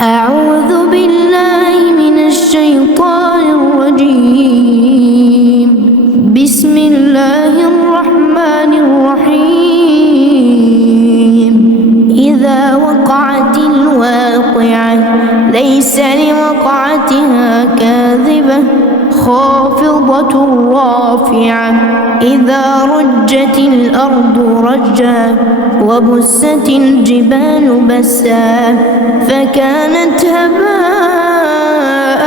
أعوذ بالله من الشيطان الرجيم. بسم الله الرحمن الرحيم. إذا وقعت الواقعة ليس لوقعتها كاذبة خافضة رافعة. إذا رجت الأرض رجا وبست الجبال بسا فكانت هباء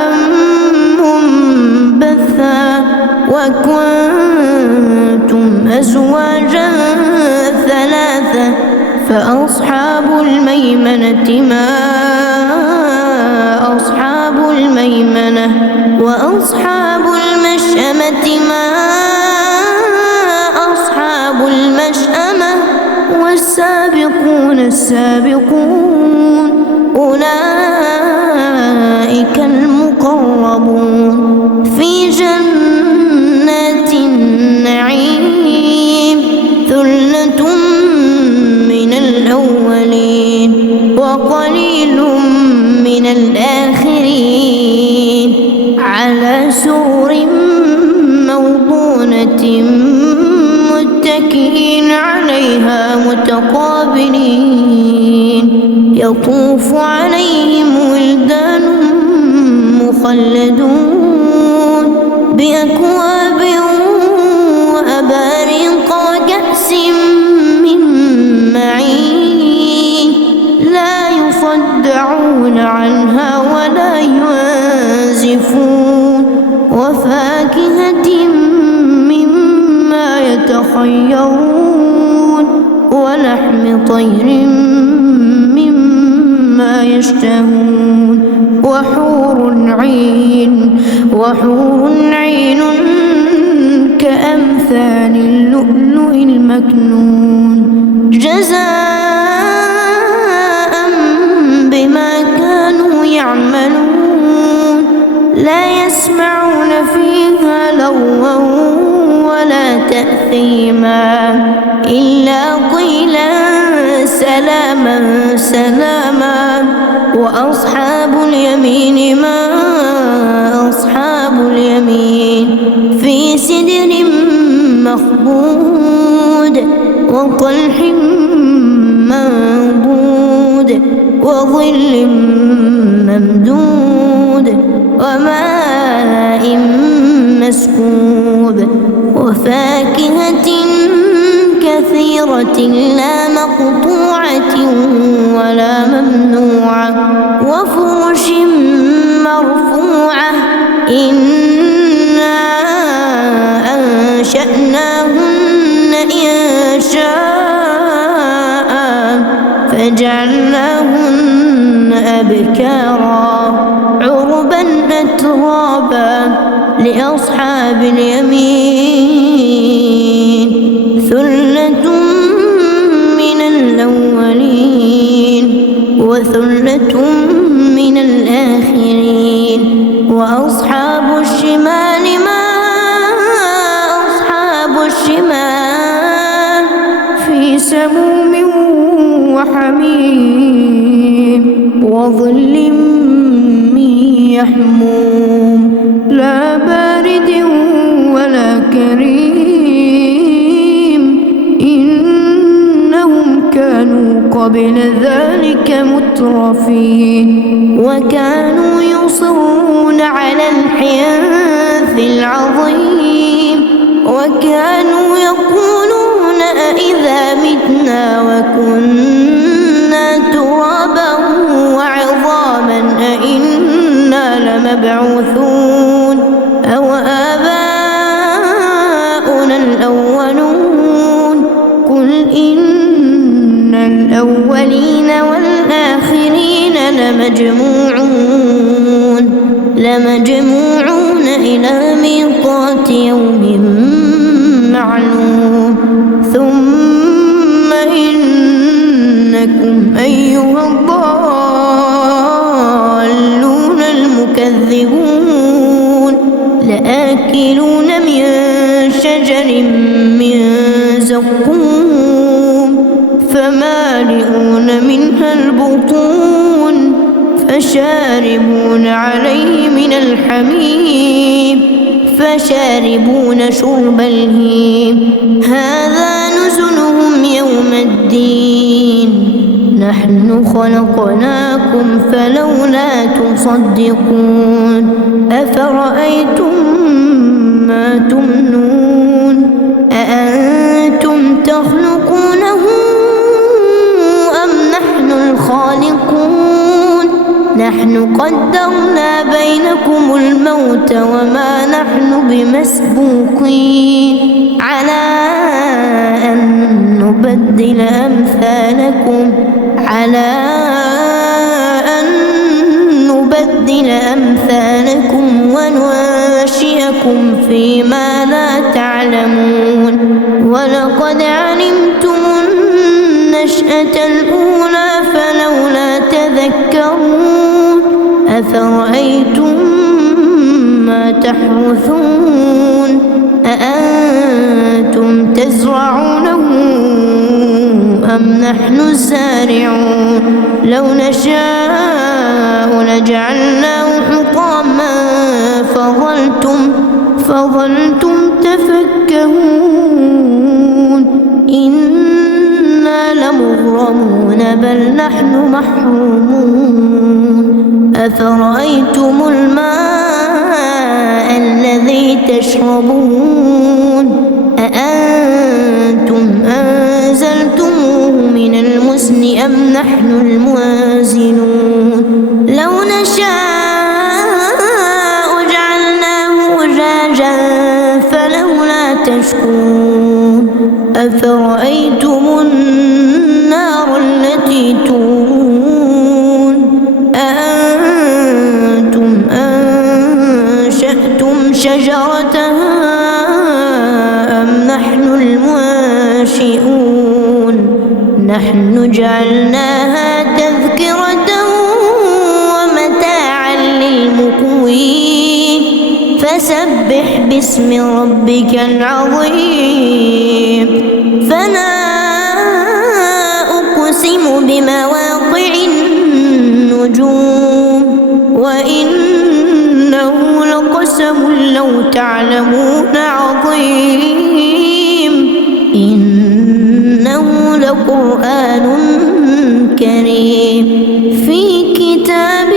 منبثا وكنتم أزواجا ثلاثة فأصحاب الميمنة ما أصحاب الميمنة وأصحاب المشأمة ما أصحاب المشأمة والسابقون السابقون أولئك المقربون في جنات النعيم. ثلة من الأولين وقليل من الآخرين على سرر موضونة متكئين عليها متقابلين. يطوف عليهم ولدان مخلدون بأكواب وأباريق وكأس من معين لا يصدعون عنها ولا ينزفون وفاكهة مما يتخيرون ولحم طير مما يشتهون وحور عين كأمثال اللؤلؤ المكنون جزاء بما كانوا يعملون. لا يسمعون فيها لغوا ولا تأثيما إلا قيلا سلاما سلاما. وأصحاب اليمين ما أصحاب اليمين في سدر مخضود وطلح منضود وظل ممدود وماء مسكوب وفاكهة كثيرة لا مقطوعة ولا ممنوعة وفرش مرفوعة. إنا أنشأناهن إنشاء فجعلناهن أبكارا عربا أترابا لأصحاب اليمين. ثلة من الأولين وثلة من الآخرين وأصحاب الشمال ما أصحاب الشمال في سموم وحميم وظل من يحموم لا بارد ولا كريم. إنهم كانوا قبل ذلك مترفين وكانوا يصرون على الحنث العظيم وكانوا يقولون أإذا متنا وكنا ترابا وعظاما أإنا لمبعوثون أو آباؤنا الأولون. قل إن الأولين والآخرين لمجموعون إلى ميقات يوم معلوم. ثم إنكم أيها الضالون المكذبون لآكلون من شجر من زقوم فمالئون منها البطون فشاربون عليه من الحميم فشاربون شرب الهيم هذا نزلهم يوم الدين نحن خلقناكم فلولا تصدقون أفرأيتم ما تمنون أأنتم تخلقونه أم نحن الخالقون نحن قدرنا بينكم الموت وما نحن بمسبوقين على أن نبدل أمثالكم وننشئكم فيما لا تعلمون ولقد علمتم النشأة الأولى فلولا تذكرون أفرأيتم ما تحرثون أأنتم تزرعونه أم نحن الزارعون لو نشاء لجعلناه حطاما فظلتم تفكهون إنا لمغرمون بل نحن محرومون أفرأيتم الماء الذي تشربون أأنتم أنزلتموه من المزن أم نحن المنزلون لو نشاء جعلناه أجاجا فلولا تشكرون أفرأيتم النار التي تورون أأنتم أنشأتم شجرتها أم نحن المنشئون نحن جعلناها تذكرة ومتاعا للمقوين فسبح باسم ربك العظيم فلا أقسم بمواقع النجوم وإنه لقسم لو تعلمون عظيم إنه لقرآن كريم في كتاب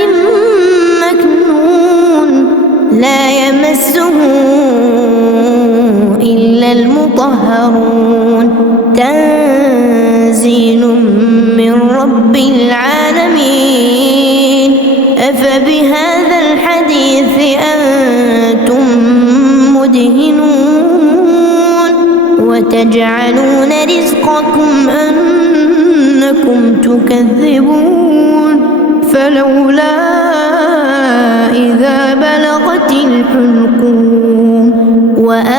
مكنون لا يمسه إلا المطهرون تنزيل من رب العالمين أفبهذا الحديث أنتم مدهنون وتجعلون رزقكم أنكم تكذبون فلولا إذا بلغت الحلقوم وأنتم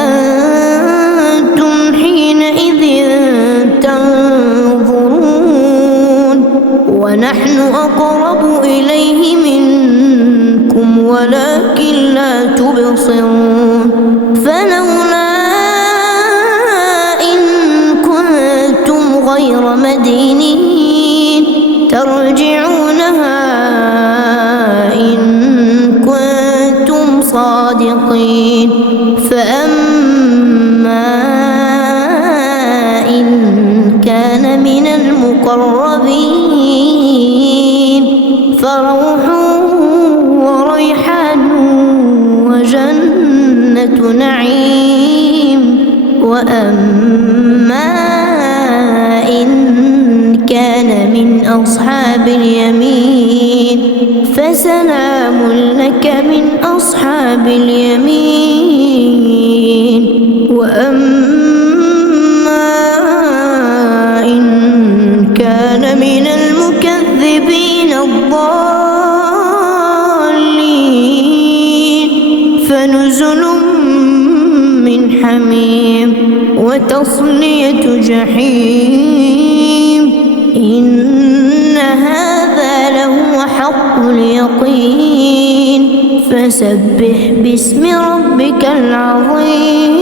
حينئذ تنظرون ونحن أقرب إليه منكم ولكن لا تبصرون فلولا إن كنتم غير مدينين ترجعونها إن كنتم صادقين فأما إن كان من المقربين فروح وريحان وجنة نعيم وأما إن كان من أصحاب اليمين فسلام لك من أصحاب اليمين وأما إن كان من المكذبين الضالين فنزل من حميم وتصلية جحيم إن هذا لهو حق اليقين فسبح باسم ربك العظيم